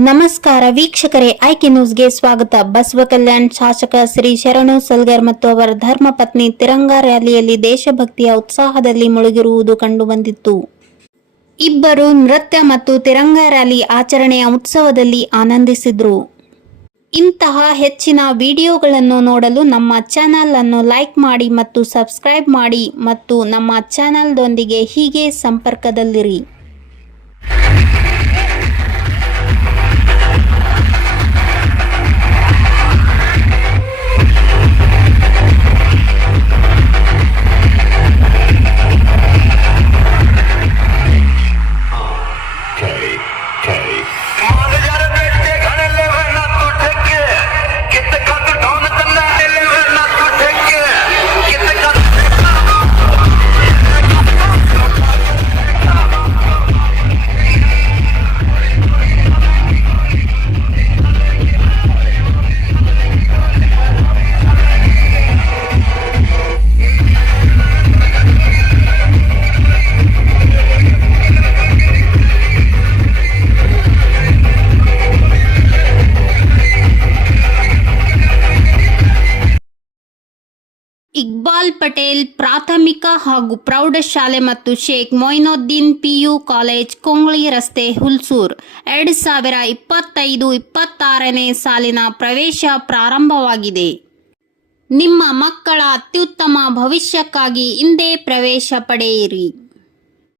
ನಮಸ್ಕಾರ ವೀಕ್ಷಕರೇ, ಆಯ್ಕೆ ನ್ಯೂಸ್ಗೆ ಸ್ವಾಗತ. ಬಸವ ಕಲ್ಯಾಣ್ ಶಾಸಕ ಶ್ರೀ ಶರಣು ಸಲ್ಗರ್ ಮತ್ತು ಅವರ ಧರ್ಮಪತ್ನಿ ತಿರಂಗ ರ್ಯಾಲಿಯಲ್ಲಿ ದೇಶಭಕ್ತಿಯ ಉತ್ಸಾಹದಲ್ಲಿ ಮುಳುಗಿರುವುದು ಕಂಡುಬಂದಿತ್ತು. ಇಬ್ಬರು ನೃತ್ಯ ಮತ್ತು ತಿರಂಗ ರ್ಯಾಲಿ ಆಚರಣೆಯ ಉತ್ಸವದಲ್ಲಿ ಆನಂದಿಸಿದ್ರು. ಇಂತಹ ಹೆಚ್ಚಿನ ವಿಡಿಯೋಗಳನ್ನು ನೋಡಲು ನಮ್ಮ ಚಾನಲ್ ಅನ್ನು ಲೈಕ್ ಮಾಡಿ ಮತ್ತು ಸಬ್ಸ್ಕ್ರೈಬ್ ಮಾಡಿ ಮತ್ತು ನಮ್ಮ ಚಾನಲ್ದೊಂದಿಗೆ ಹೀಗೆ ಸಂಪರ್ಕದಲ್ಲಿರಿ. ಇಕ್ಬಾಲ್ ಪಟೇಲ್ ಪ್ರಾಥಮಿಕ ಹಾಗೂ ಪ್ರೌಢಶಾಲೆ ಮತ್ತು ಶೇಖ್ ಮೊಯ್ನೋದ್ದೀನ್ ಪಿಯು ಕಾಲೇಜ್ ಕೊಂಗ್ಳಿ ರಸ್ತೆ ಹುಲ್ಸೂರ್. ಎರಡು ಸಾವಿರ ಇಪ್ಪತ್ತೈದು ಇಪ್ಪತ್ತಾರನೇ ಸಾಲಿನ ಪ್ರವೇಶ ಪ್ರಾರಂಭವಾಗಿದೆ. ನಿಮ್ಮ ಮಕ್ಕಳ ಅತ್ಯುತ್ತಮ ಭವಿಷ್ಯಕ್ಕಾಗಿ ಹಿಂದೆ ಪ್ರವೇಶ ಪಡೆಯಿರಿ.